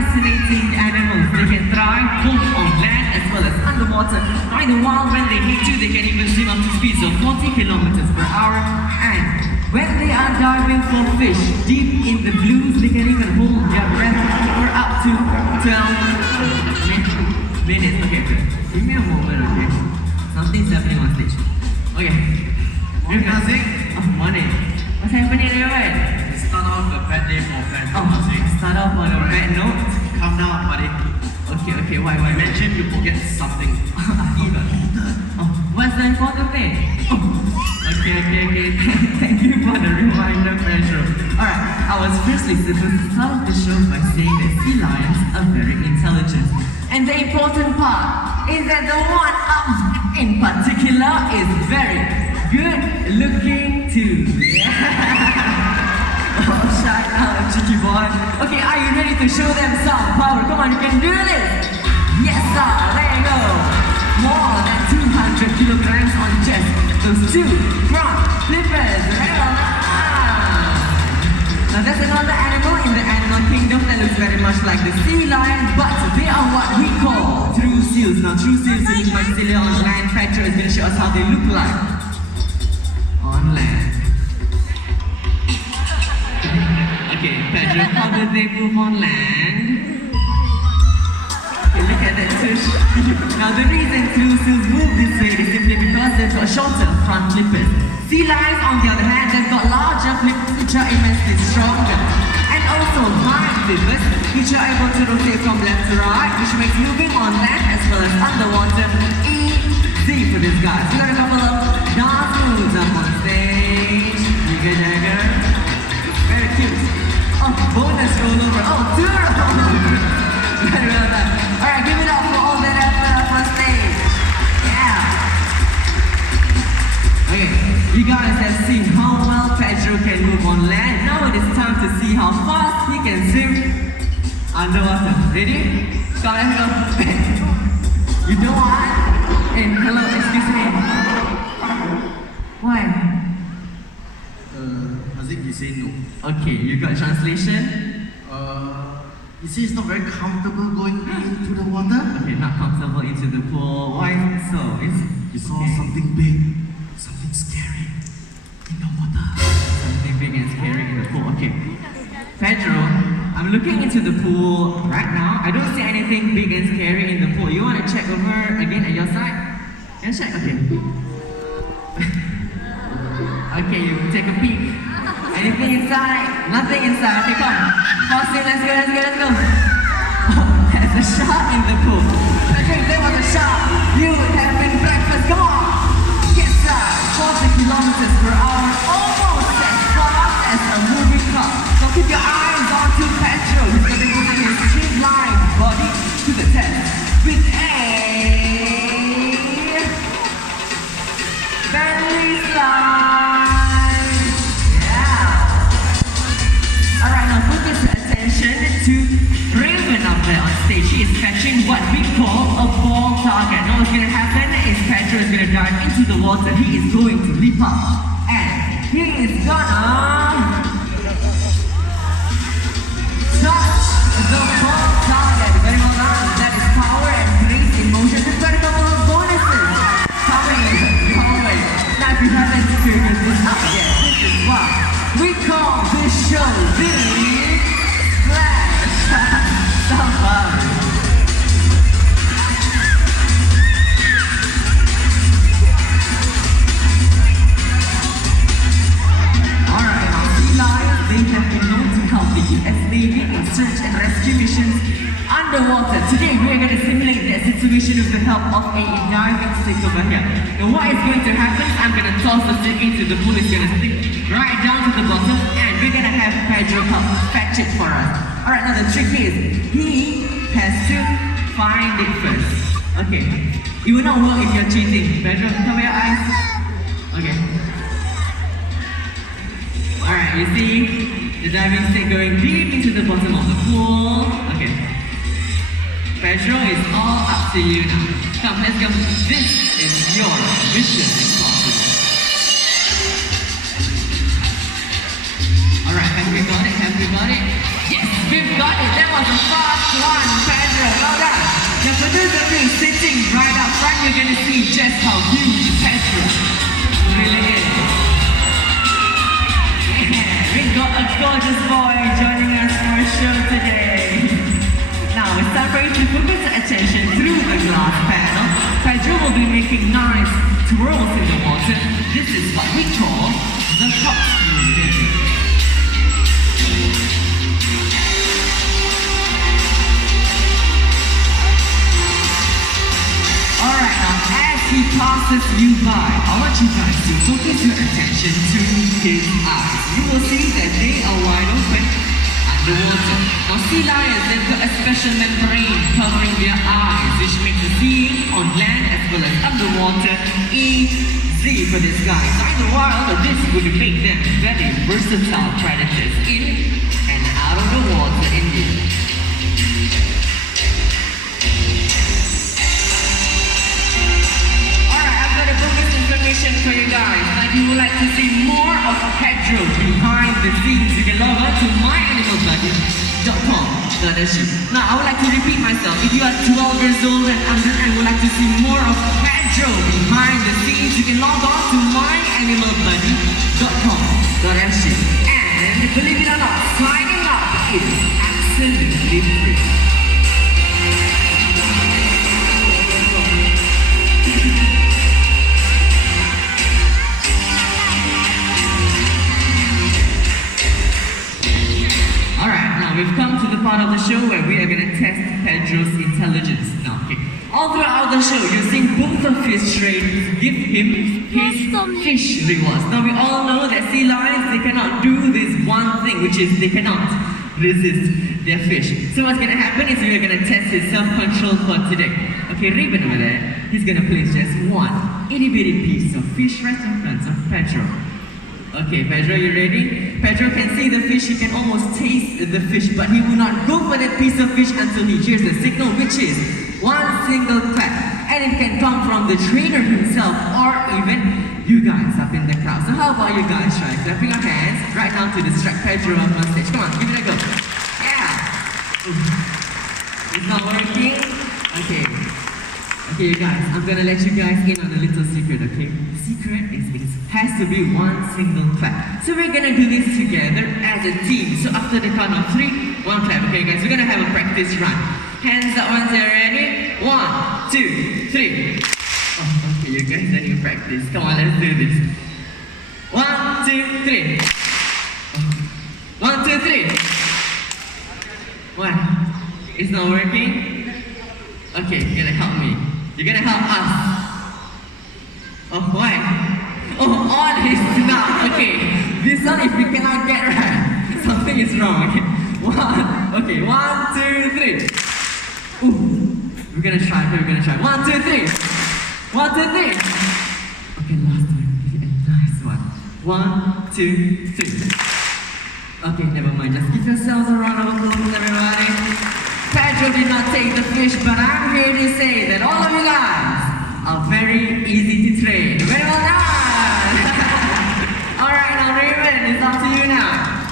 fascinating animals. They can thrive both on land as well as underwater. Now in the wild, when they need to, they can even swim up to speeds of 40 kilometers per hour. And when they are diving for fish deep in the blues, they can even hold their breath for up to 12 minutes. Okay, give me a moment, okay? Something's happening on stage. Okay. Morning, Haziq. Oh, morning. What's happening there, right? Start off a bad day for fans. Start off on a bad note. Calm down, buddy. Okay, why? I mentioned you forget something. What's the important thing? Okay. Thank you for the reminder, Pedro. Alright, I was firstly supposed to start the show by saying that sea lions are very intelligent. And the important part is that the one up in particular is very good looking too. Oh, shout out, cheeky boy. Okay, are you ready to show them some power? Come on, you can do this. Yes, sir. There you go. More than 200 kilograms on chest. Those two front flippers. Now that's another animal in the animal kingdom that looks very much like the sea lion, but they are what we call true seals. Now true seals are much sillier on land. Pedro is going to show us how they look like on land. Okay, Pedro, how do they move on land? Okay, look at that tush. Now the reason true seals move this way is simply because they've got shorter front flippers. Sea lions, on the other hand, they've got larger flippers which are immensely stronger. And also hind flippers which are able to rotate from left to right, which makes moving on land as well as underwater easy for these guys. We got a couple of dance moves up on stage. Jigger jagger. Very cute. Oh, bonus rollover. Oh, two rollovers. Very well done. Alright, give it up for all that effort up on stage. Yeah. Okay, you guys have seen how well Pedro can move on land. Now it is time to see how fast he can swim underwater. Ready? Come, let's go. You know what? Hey, hello, excuse me. Why? Haziq, you say no. Okay, you got translation? You see it's not very comfortable going into the water? Okay, not comfortable into the pool. Why so? You saw something big, something scary in the water. Something big and scary in the pool. Okay. Pedro, I'm looking into the pool right now. I don't see anything big and scary in the pool. You want to check over again at your side? Can you check? Okay. Okay, you take a peek. Anything inside? Nothing inside. Okay, come. Faster, let's go. Oh, there's a shark in the pool. Pedro, if there was a shark, you would have been breakfast. Come on. Yes, sir. 40 kilometers per hour. Almost as fast as a moving car. So keep your eyes on to Pedro. He's going to be putting his streamlined body to the test with a belly slide. Yeah. Alright, now focus your attention to Raven up there on stage. She is fetching what we call a ball target. Now what's going to happen is Pedro is going to dive into the water. He is going to leap up. And he is gonna touch the ball target. Very well done. That is power and grace in motion. We've got a couple of bonuses coming your way. Now if you haven't figured this out yet, this is what we call this show the Splash Safari. Alright, now sea lions, they have been known to help the US Navy in search and rescue missions underwater. Today we are going to simulate that situation with the help of a diving stick over here. Now what is going to happen, I'm going to toss the stick into the pool. It's going to stick right down to the bottom and we're going to have Pedro help fetch it for us. Alright, now the trick is, he has to find it first. Okay, it will not work if you're cheating. Pedro, cover your eyes. Okay. Alright, you see the diving stick going deep into the bottom of the pool. Okay. Pedro, it's all up to you now. Come, let's go. This is your mission impossible. Alright, have we got it? Yes, we've got it. That was a fast those of you sitting right up front, you're gonna see just how huge Pedro really is. Yeah, we got a gorgeous boy joining us for our show today. Now it's time for you to focus attention through the glass panel. Pedro will be making nice twirls in the water. This is what we call the corkscrew technique. Alright, now as he passes you by, I want you guys to focus your attention to his eyes. You will see that they are wide open underwater. Now sea lions, they've got a special membrane covering their eyes, which makes the seeing on land as well as underwater easy for these guys. Now in the wild, this would make them very versatile predators in and out of the water indeed. For you guys, now if you would like to see more of Pedro behind the scenes, you can log on to myanimalbuddy.com/. Now I would like to repeat myself. If you are 12 years old and under and would like to see more of Pedro behind the scenes, you can log on to myanimalbuddy.com/. And believe it or not, signing up is absolutely free. We've come to the part of the show where we are going to test Pedro's intelligence. Now, okay. All throughout the show, you're seeing both of his trainers give him his fish rewards. Now, we all know that sea lions, they cannot do this one thing, which is they cannot resist their fish. So what's going to happen is we are going to test his self-control for today. Okay, Raven over there, he's going to place just one itty-bitty piece of fish right in front of Pedro. Okay, Pedro, you ready? Pedro can see the fish, he can almost taste the fish, but he will not go for that piece of fish until he hears the signal, which is one single clap. And it can come from the trainer himself or even you guys up in the crowd. So how about you guys try clapping your hands right now to distract Pedro up on stage? Come on, give it a go. Yeah! It's not working? Okay. Okay, you guys, I'm gonna let you guys in on a little secret, okay? The secret is it has to be one single clap. So we're gonna do this together as a team. So after the count of 3, one clap. Okay, guys, we're gonna have a practice run. Hands up once you're ready. 1, 2, 3. Oh, okay, you guys are in practice. Come on, let's do this. 1, 2, 3. 1, 2, 3. What? It's not working? Okay, you're gonna help me. You're gonna help us. Oh, why? Oh, on his snout. Okay, this one if we cannot get right, something is wrong. Okay, 1, 2, 3. Ooh, we're gonna try. 1, 2, 3. 1, 2, 3. Okay, last one. Okay, a nice one. 1, 2, 3. Okay, never mind. Just give yourselves a round of applause, everybody. Pedro did not take the fish, but I'm here to say that all of you guys are very easy to train. Very well done! Alright, now Raven, it's up to you now.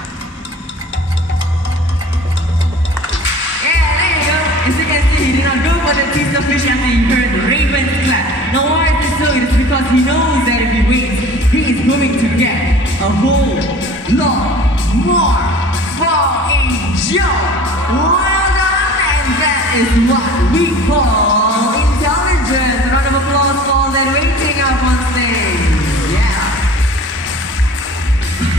Yeah, there you go. As you can see, he did not go for the piece of fish after he heard the Raven's clap. Now why is this so? It is because he knows that if he waits, he is going to get a whole lot more for a job. Well done, and that is what we call intelligence. A round of applause for all that waiting up on stage. Yeah.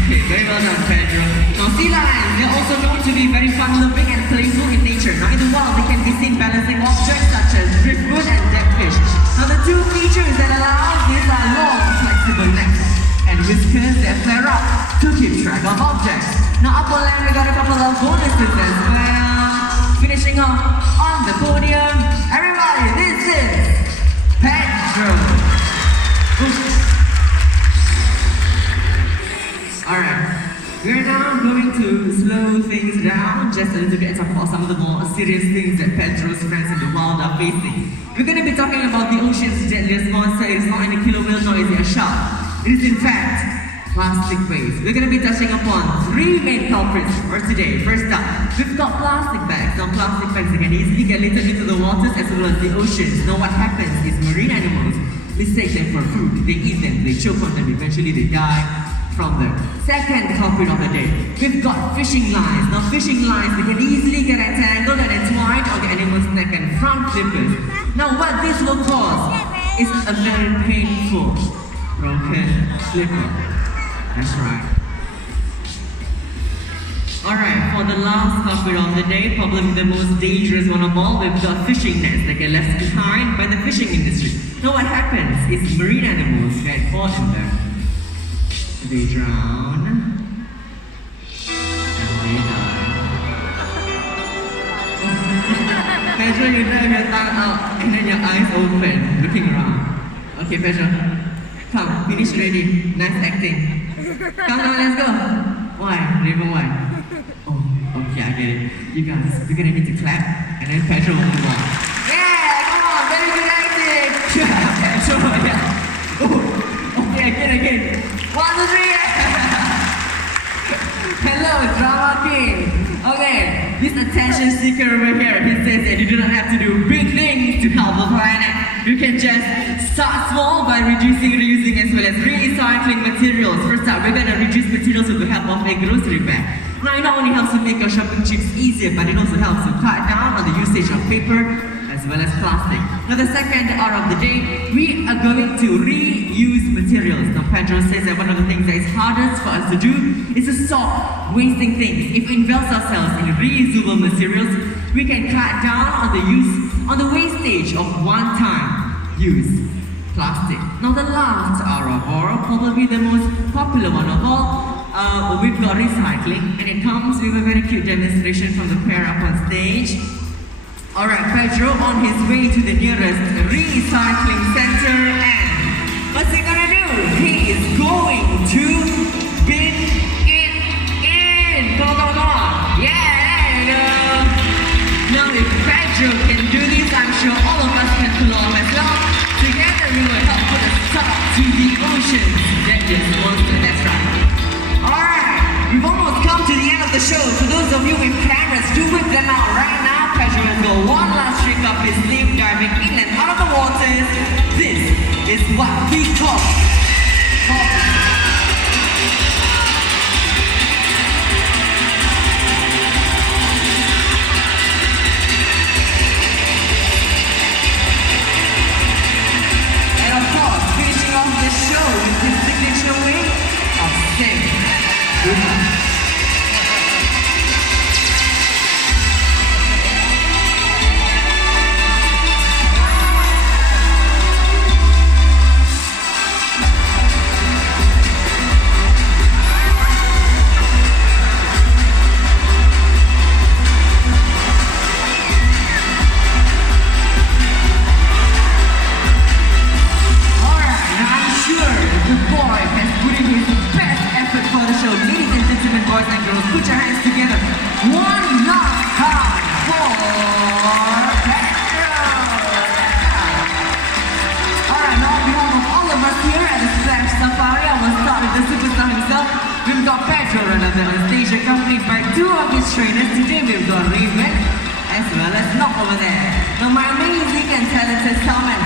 Okay, very well done, Pedro. Now, sea lions, they're also known to be very fun-loving and playful in nature. Now, in the wild, they can be seen balancing objects such as driftwood and dead fish. Now, the two features that allow these are long, flexible necks and whiskers that flare up to keep track of objects. Now, up on land, we got a couple of bonuses as well. Finishing off on the podium, everybody, this is Pedro. Alright, we're now going to slow things down just a little bit and talk about some of the more serious things that Pedro's friends in the wild are facing. We're going to be talking about the ocean's deadliest monster. It is not any killer whale, nor is it a shark. It is in fact plastic waste. We're going to be touching upon three main culprits for today. First up, we've got plastic bags. Now plastic bags can easily get littered into the waters as well as the oceans. Now what happens is marine animals mistake them for food. They eat them, they choke on them, eventually they die from them. Second culprit of the day, we've got fishing lines. Now fishing lines, they can easily get entangled and entwined on the animal's neck and front flippers. Now what this will cause is a very painful broken flipper. That's right. Alright, for the last culprit of the day, probably the most dangerous one of all, we've got fishing nets that get left behind by the fishing industry. Now what happens is marine animals get caught in there. They drown and they die. Pedro, you have your tongue out and then your eyes open, looking around. Okay, Pedro, come, finish already. Nice acting. Come on, let's go. Why? Reason why? Oh, okay, I get it. You guys, we're gonna need to clap and then Pedro will move on. Yeah, come on, very good acting. Pedro, yeah. Oh, okay, again. 1, 2, 3. Hello, Drama King. Okay, this attention seeker over here, he says that you do not have to do big things to help the planet. You can just start small by reducing, reusing as well as recycling materials. First up, we're gonna reduce materials with the help of a grocery bag. Now it not only helps to make your shopping trips easier, but it also helps to cut down on the usage of paper as well as plastic. Now the second hour of the day, we are going to reuse materials. Now Pedro says that one of the things that is hardest for us to do is to stop wasting things. If we invest ourselves in reusable materials, we can cut down on the wastage of one-time use plastic. Now the last hour of all, probably the most popular one of all, we've got recycling, and it comes with a very cute demonstration from the pair up on stage. Alright, Pedro on his way to the nearest recycling center, and what's he gonna do? He is going to bin it in! Come on! Yeah, there you go! Now if Pedro can do this, I'm sure all of us can pull off as well. Together we will help put a stop to the oceans that just wants to, that's right. Alright, we've almost come to the end of the show. For those of you with cameras, do whip them out right now. Pedro will go one last trick up his sleeve, diving in and out of the waters. This is what we call and of course, finishing off the show with his signature way of saying goodbye. Put your hands together. One last time for Pedro. Alright, now on behalf of all of us here at the Splash Safari, I will start with the superstar himself. We've got Pedro right there on stage, accompanied by two of his trainers. Today we've got Raven as well as Knock over there. Now my amazing and talented soundman